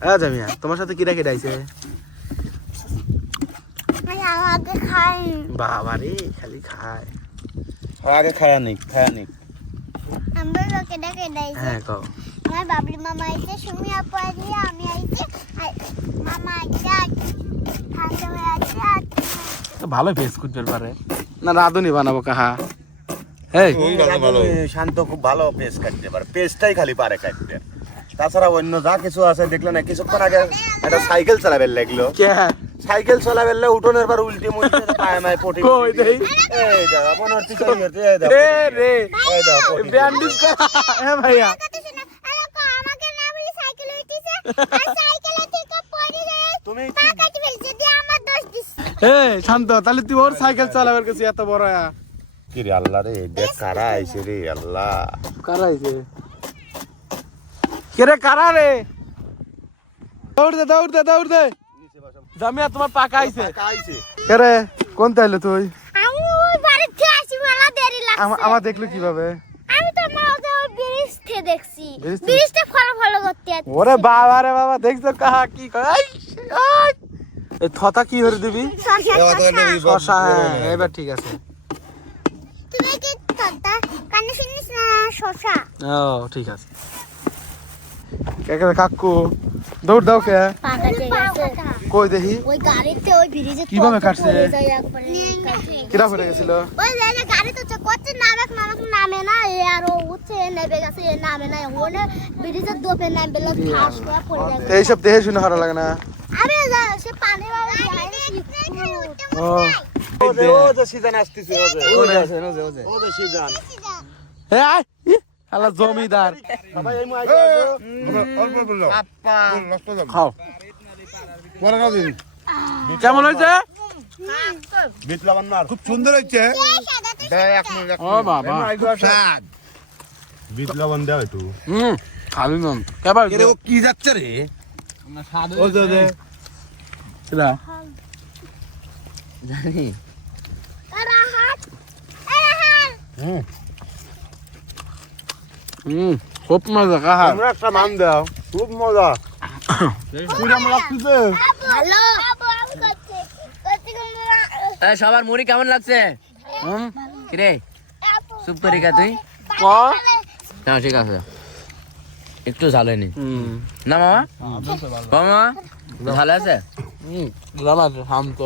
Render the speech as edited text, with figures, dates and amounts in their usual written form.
জামিয়া তোমার সাথে কিরা কেডাইছে? আমাকে খাই বাবা রে খালি খায়। আগে খায়া নিক আমরা লোকে ডাকে ডাইছে। হ্যাঁ কও। আমার বাবলি মামা আইছে, সুমি আপু আইছে, আমি আইছে, আর মামা আইছে, খাতে আইছে। ভালো ফেস করতে পারে না, রাঁধুনি বানাবো কাহা। এই শান্ত খুব ভালো পেস কাটতে পারে, পেসটাই খালি পারে কাটতে। তাছাড়া অন্য যা কিছু আছে দেখলে না, কিছুক্ষণ আগে একটা সাইকেল চালাবেন লাগলো। কে সাইকেল চালাবেন লাগলে উঠোনের পর উল্টে মুল্টে পায় মায় পটি কই দেই? এই দাদা মনে হচ্ছে কি করতে? এই দাদা রে রে এই দাদা পটি ব্যান্ডেজ কর। হ্যাঁ ভাইয়া আমাকে না বলি সাইকেল উঠিছে, আর সাইকেলে থেকে পড়ে যায়। তুমি পা কাটি ফেলছে, দিয়ে আমার দোষ দিস। এই শান্ত, তাহলে তুই ওর সাইকেল চালাবার কাছে এত বড় কি রে আল্লাহ রে, দেখ কারা আইছে রে আল্লাহ। কারা আইছে? কে রে কারা রে? দৌড় দে জামিয়া তোমার পাকা আইছে। কে রে কোন তাইলে তুই? আমি ওই বাড়িতে আসি, মেলা দেরি লাগছে। আমার দেখলো কিভাবে? আমি তো মাঝে ওই ব্রিজ থেকে দেখছি, ব্রিজ থেকে? ব্রিজটা ফলো করতে যাচ্ছি। ওরে বাবা রে বাবা, দেখছো কাহা কি কয়? এই থতা কি ধরে দিবি? শশা, হ্যাঁ এবার ঠিক আছে। তুমি কি তত্তা কানে শুনিস না? শশা ও ঠিক আছে। কাকু দৌড় দাও কে? পাকা গেছে কই দেখি ওই গাড়িতে, ওই ব্রিজে কিভাবে কাটছে? কাটছে। কিরা পড়ে গেছিল? ওই যে গাড়ি তো করছে, নামে না, আর ও উঠছে, নেবে গেছে, নামে না, ওনে ব্রিজের দোপে নামবে, ঠাস করে পড়ে যাবে। এইসব দেখে শুনে ভালো লাগে না। আরে সে পানি বাবা ও ও যে সিজন আসতেছে, ও যে সিজন। এ আয় আলা জমিদার বাবা এই মুই আইছো আপা খাও। কেমন হয়েছে? বিট লবণ মার খুব সুন্দর হচ্ছে। ও বাবা স্বাদ। বিট লবণ দাও একটু। খালি নন কেবার এরে ও কি যাচ্ছে রে? ও দে কিরা জানি। খুব মজা কাহা। তোমরা একটা মান দাও, খুব মজা। কুড়াম লাগতেছে। হ্যালো আমি করতে সবার মুড়ি কেমন লাগছে? কিরে চুপ করে কা তুই? ক না ঠিক আছে, একটু ঝাল হয়নি না মামা? মামা ঝাল আছে? জানা শান্ত